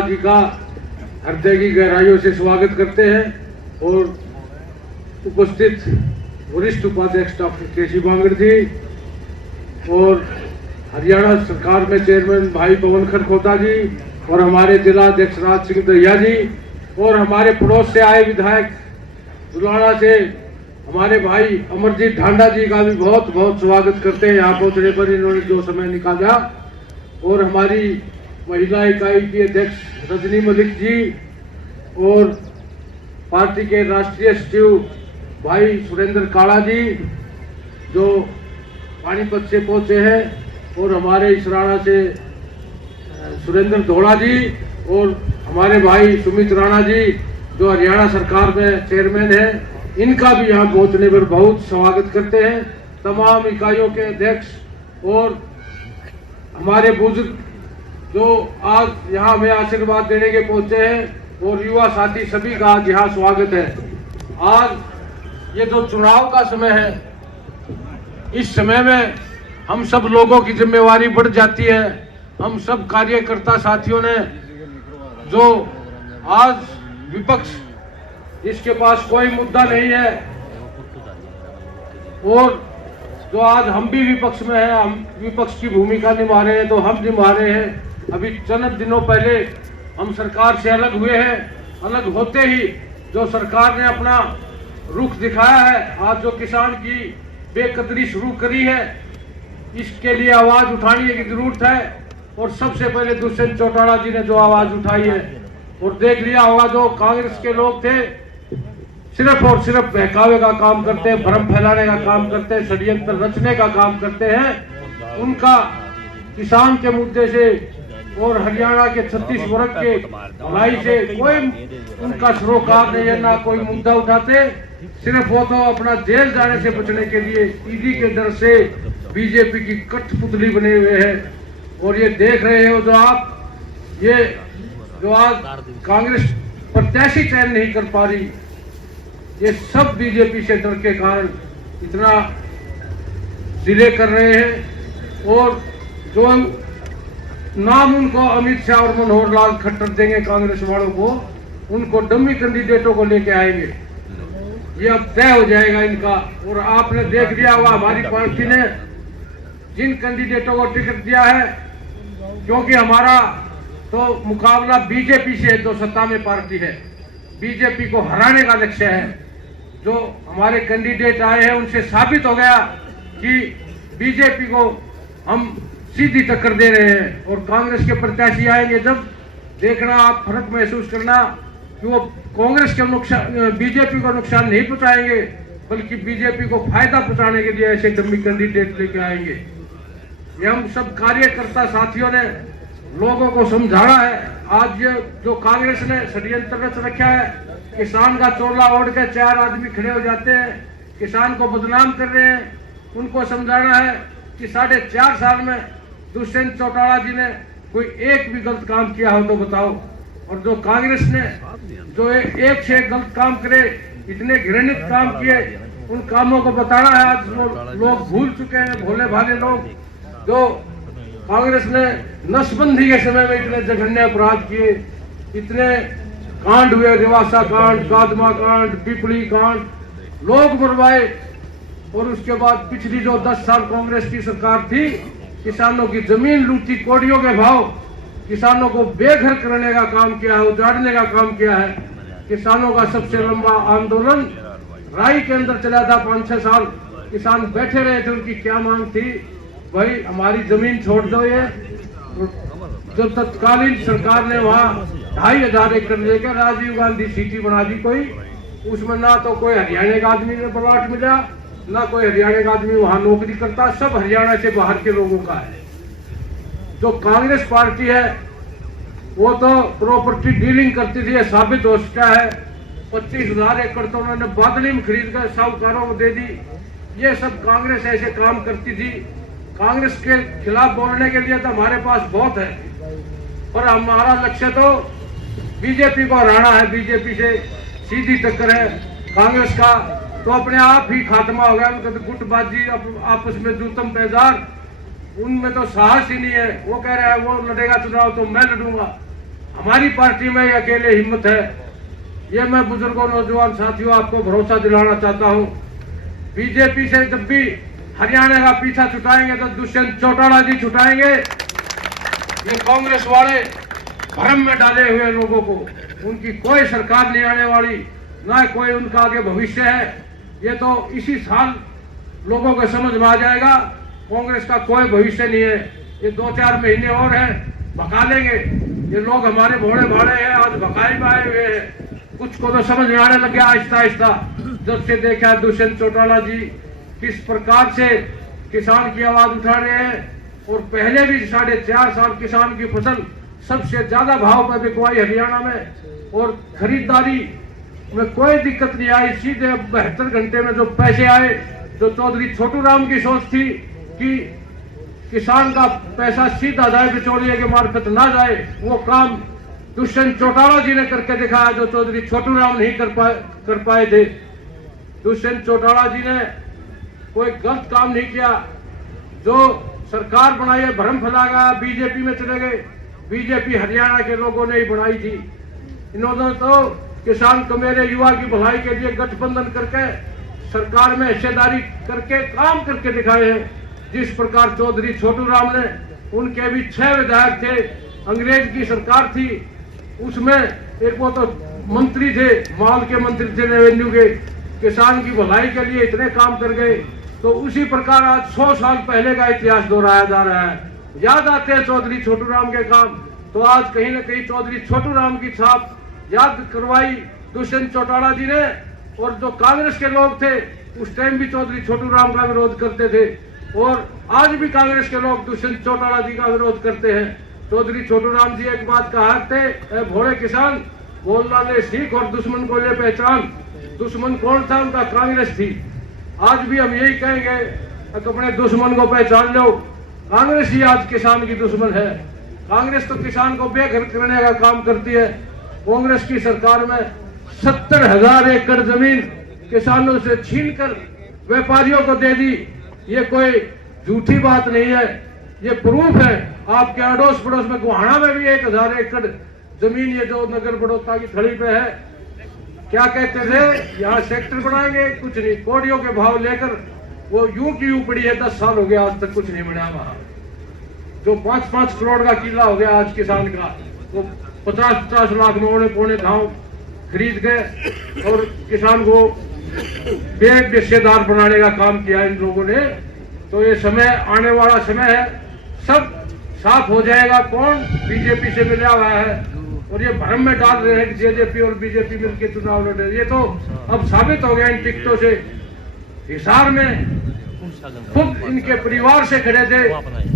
राणा जी का हृदय की गहराइयों से स्वागत करते हैं और उपस्थित वरिष्ठ उपाध्यक्ष डॉक्टर केसी बांगड़ जी और हरियाणा सरकार में चेयरमैन भाई पवन खरखोता जी और हमारे जिला अध्यक्ष राज सिंह दहिया जी और हमारे पड़ोस से आए विधायक दुलाना से हमारे भाई अमरजीत ढांडा जी का भी बहुत बहुत स्वागत करते हैं यहाँ पहुंचने पर इन्होंने जो समय निकाला। और हमारी महिला इकाई की अध्यक्ष रजनी मलिक जी और पार्टी के राष्ट्रीय सचिव भाई सुरेंद्र काला जी जो पानीपत से पहुंचे हैं और हमारे इसराना से सुरेंद्र धोड़ा जी और हमारे भाई सुमित राणा जी जो हरियाणा सरकार में चेयरमैन है, इनका भी यहाँ पहुंचने पर बहुत स्वागत करते हैं। तमाम इकाइयों के अध्यक्ष और हमारे बुजुर्ग जो आज यहाँ हमें आशीर्वाद देने के पहुंचे हैं और युवा साथी सभी का आज यहाँ स्वागत है। आज ये जो चुनाव का समय है, इस समय में हम सब लोगों की जिम्मेवारी बढ़ जाती है। हम सब कार्यकर्ता साथियों ने जो आज विपक्ष इसके पास कोई मुद्दा नहीं है और जो आज हम भी विपक्ष में हैं, हम विपक्ष की भूमिका निभा रहे हैं तो हम निभा रहे हैं। अभी चंद दिनों पहले हम सरकार से अलग हुए हैं। अलग होते ही जो सरकार ने अपना रुख दिखाया है, आज जो किसान की बेकदरी शुरू करी है, इसके लिए आवाज उठाने की जरूरत है। और सबसे पहले दुष्यंत चौटाला जी ने जो आवाज उठाई है और देख लिया होगा जो कांग्रेस के लोग थे सिर्फ और सिर्फ बहकावे का काम करते हैं, भ्रम फैलाने का काम करते हैं, षड्यंत्र रचने का काम करते हैं। उनका किसान के मुद्दे से और हरियाणा के 36 वर्ग के भलाई से कोई उनका सरोकार नहीं है, ना कोई मुद्दा उठाते। सिर्फ वो तो अपना जेल जाने से बचने के लिए ईडी के डर से बीजेपी की कठपुतली बने हुए हैं। और ये देख रहे हो जो आप, ये जो आज कांग्रेस प्रत्याशी चयन नहीं कर पा रही, ये सब बीजेपी से डर के कारण इतना डिले कर रहे हैं। और जो नाम उनको अमित शाह और मनोहर लाल खट्टर देंगे कांग्रेस वालों को, उनको डमी कैंडिडेटों को लेके आएंगे, ये अब तय हो जाएगा इनका। और आपने देख लिया होगा हमारी पार्टी ने जिन कैंडिडेटों को टिकट दिया है, क्योंकि हमारा तो मुकाबला बीजेपी से है जो सत्ता में पार्टी है, बीजेपी को हराने का लक्ष्य है। जो हमारे कैंडिडेट आए हैं उनसे साबित हो गया कि बीजेपी को हम सीधी टक्कर दे रहे हैं। और कांग्रेस के प्रत्याशी आएंगे जब, देखना आप फर्क महसूस करना कि वो कांग्रेस के नुकसान, बीजेपी को नुकसान नहीं पहुंचाएंगे, बल्कि बीजेपी को फायदा पहुंचाने के लिए ऐसे डमी कैंडिडेट लेके आएंगे। ये हम सब कार्यकर्ता साथियों ने लोगों को समझाना है। आज ये जो कांग्रेस ने षड्यंत्र रच रखा है, किसान का चोला ओढ़ के 4 आदमी खड़े हो जाते हैं, किसान को बदनाम कर रहे हैं। उनको समझाना है कि 4.5 साल में दुष्यंत चौटाला जी ने कोई एक भी गलत काम किया हो तो बताओ। और जो कांग्रेस ने जो एक से एक गलत काम करे, इतने घृणित काम किए, उन कामों को बताना है। आज लोग भूल चुके हैं, भोले भाले लोग, जो कांग्रेस ने नसबंदी के समय में इतने जघन्य अपराध किए, इतने कांड हुए, रिवासा कांड, कादमा कांड, पिपली कांड, लोग मरवाए। और उसके बाद पिछली जो 10 साल कांग्रेस की सरकार थी, किसानों की जमीन लूटी, कोड़ियों के भाव, किसानों को बेघर करने का काम किया है, उजाड़ने का काम किया है। किसानों का सबसे लंबा आंदोलन राई के अंदर चला था, 5-6 साल किसान बैठे रहे थे। उनकी क्या मांग थी? भाई हमारी जमीन छोड़ दो। ये जो तत्कालीन सरकार ने वहाँ 2,500 एकड़ लेकर राजीव गांधी सिटी बना दी कोई, उसमें ना तो कोई हरियाणा का आदमी ने प्लॉट मिला, ना कोई हरियाणा का आदमी वहाँ नौकरी करता, सब हरियाणा से बाहर के लोगों का है। जो कांग्रेस पार्टी है वो तो प्रॉपर्टी डीलिंग करती थी, साबित हो चुका है। 25,000 एकड़ तो उन्होंने बादली में खरीद कर साहूकारों को दे दी। ये सब कांग्रेस ऐसे काम करती थी। कांग्रेस के खिलाफ बोलने के लिए तो हमारे पास बहुत है, पर हमारा लक्ष्य तो बीजेपी को हराना है। बीजेपी से सीधी टक्कर है कांग्रेस का, तो अपने आप ही खात्मा हो गया। उनका तो गुटबाजी, आपस में जूतम पैजार, उनमें तो साहस ही नहीं है। वो कह रहे हैं वो लड़ेगा चुनाव तो मैं लड़ूंगा, हमारी पार्टी में ये अकेले हिम्मत है। ये मैं बुजुर्गों नौजवान साथियों आपको भरोसा दिलाना चाहता हूँ। बीजेपी से जब भी हरियाणा का पीछा छुटाएंगे तो दुष्यंत चौटाला जी छुटाएंगे। ये कांग्रेस वाले भ्रम में डाले हुए लोगों को, उनकी कोई सरकार नहीं आने वाली, ना कोई उनका आगे भविष्य है। ये तो इसी साल लोगों को समझ में आ जाएगा कांग्रेस का कोई भविष्य नहीं है। ये 2-4 महीने और है, भगा लेंगे। ये लोग हमारे भोले भाड़े हैं, आज भगाई में आए हुए हैं। कुछ को तो समझ में आने लग गया आहिस्ता आहिस्ता, जब से देखा दुष्यंत चौटाला जी किस प्रकार से किसान की आवाज उठा रहे हैं। और पहले भी 4.5 साल किसान की फसल सबसे ज्यादा भाव पर बिकवाई हरियाणा में, और खरीदारी में कोई दिक्कत नहीं आई। सीधे 72 घंटे में जो पैसे आए, जो चौधरी छोटू राम की सोच थी कि किसान का पैसा सीधा जाए, बिचौलिए के मार्फत ना जाए, वो काम दुष्यंत चौटाला जी ने करके दिखाया, जो चौधरी छोटू राम नहीं कर पाए थे। दुष्यंत चौटाला जी ने कोई गलत काम नहीं किया। जो सरकार बनाई है, भ्रम फैलाया, बीजेपी में चले गए। बीजेपी हरियाणा के लोगों ने ही बनाई थी। इन्होंने तो किसान को, मेरे युवा की भलाई के लिए गठबंधन करके सरकार में हिस्सेदारी करके काम करके दिखाए हैं। जिस प्रकार चौधरी छोटू राम ने, उनके भी 6 विधायक थे, अंग्रेज की सरकार थी, उसमें एक वो तो मंत्री थे, माल के मंत्री थे, रेवेन्यू के, किसान की भलाई के लिए इतने काम कर गए। तो उसी प्रकार आज 100 साल पहले का इतिहास दोहराया जा रहा है। याद आते हैं चौधरी छोटू राम के काम, तो आज कहीं न कहीं चौधरी छोटू राम की छाप याद करवाई दुष्यंत चौटाला जी ने। और जो कांग्रेस के लोग थे उस टाइम भी चौधरी छोटू राम का विरोध करते थे, और आज भी कांग्रेस के लोग दुष्यंत चौटाला जी का विरोध करते हैं। चौधरी छोटू राम जी एक बात कहा थे, भोले किसान बोलना ले सीख और दुश्मन को ले पहचान। दुश्मन कौन था? उनका कांग्रेस थी। आज भी हम यही कहेंगे, अपने दुश्मन को पहचान लो। कांग्रेस ही आज किसान की दुश्मन है। कांग्रेस तो किसान को बेघर करने का काम करती है। कांग्रेस की सरकार में 70,000 एकड़ जमीन किसानों से छीनकर व्यापारियों को दे दी। ये कोई झूठी बात नहीं है, ये प्रूफ है। आपके अड़ोस पड़ोस में गुहाना में भी 1,000 एकड़ जमीन, ये जो नगर बड़ौदा की थड़ी पे है, क्या कहते थे, यहाँ सेक्टर बनाएंगे, कुछ नहीं, कोड़ियों के भाव लेकर वो यूं की यूं पड़ी है। 10 साल हो गया, आज तक कुछ नहीं बना वहां। जो 5-5 करोड़ का किला हो गया आज किसान का, वो 50-50 लाख में पौने गांव खरीद गए, और किसान को बेहिस्सेदार बनाने का काम किया इन लोगों ने। तो ये समय आने वाला समय है, सब साफ हो जाएगा कौन बीजेपी से मिला हुआ है। और ये भ्रम में डाल रहे हैं कि जेजेपी और बीजेपी मिलकर चुनाव लड़ रहे हैं। ये तो अब साबित हो गया इन टिकटों से। हिसार में खुद इनके परिवार से खड़े थे,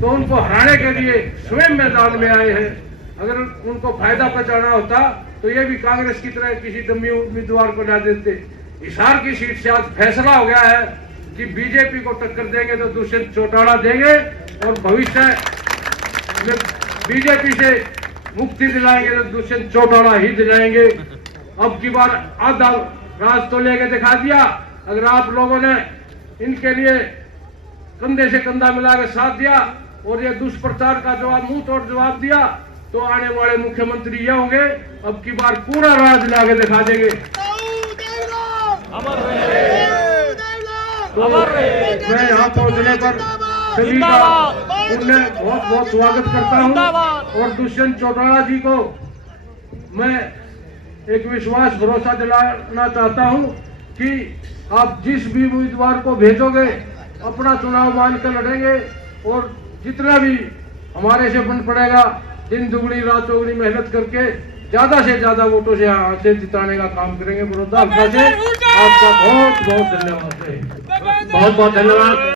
तो उनको हराने के लिए स्वयं मैदान में आए हैं। अगर उनको फायदा पहुंचाना होता तो ये भी कांग्रेस की तरह किसी डमी उम्मीदवार को ला देते। हिसार की सीट से आज फैसला हो गया है कि बीजेपी को टक्कर देंगे तो दुष्यंत चौटाला देंगे, और भविष्य में बीजेपी से मुक्ति दिलाएंगे तो दुष्यंत चौटाला ही दिलाएंगे। अब की बार आधा राज तो लेके दिखा दिया। अगर आप लोगों ने इनके लिए कंधे से कंधा मिलाकर साथ दिया और ये दुष्प्रचार का जवाब, मुंह तोड़ जवाब दिया, तो आने वाले मुख्यमंत्री ये होंगे। अब की बार पूरा राज लाके दिखा देंगे। तो मैं यहाँ पहुँचने पर सभी का उन्हें बहुत बहुत स्वागत करता हूँ। और दुष्यंत चौटाला जी को मैं एक विश्वास भरोसा दिलाना चाहता हूँ कि आप जिस भी उम्मीदवार को भेजोगे अपना चुनाव मानकर लड़ेंगे, और जितना भी हमारे से बन पड़ेगा दिन दुगनी रात चौगुनी मेहनत करके ज्यादा से ज्यादा वोटों से यहाँ से जिताने का काम करेंगे। बड़ौदा से आपका बहुत बहुत धन्यवाद है। बहुत बहुत धन्यवाद।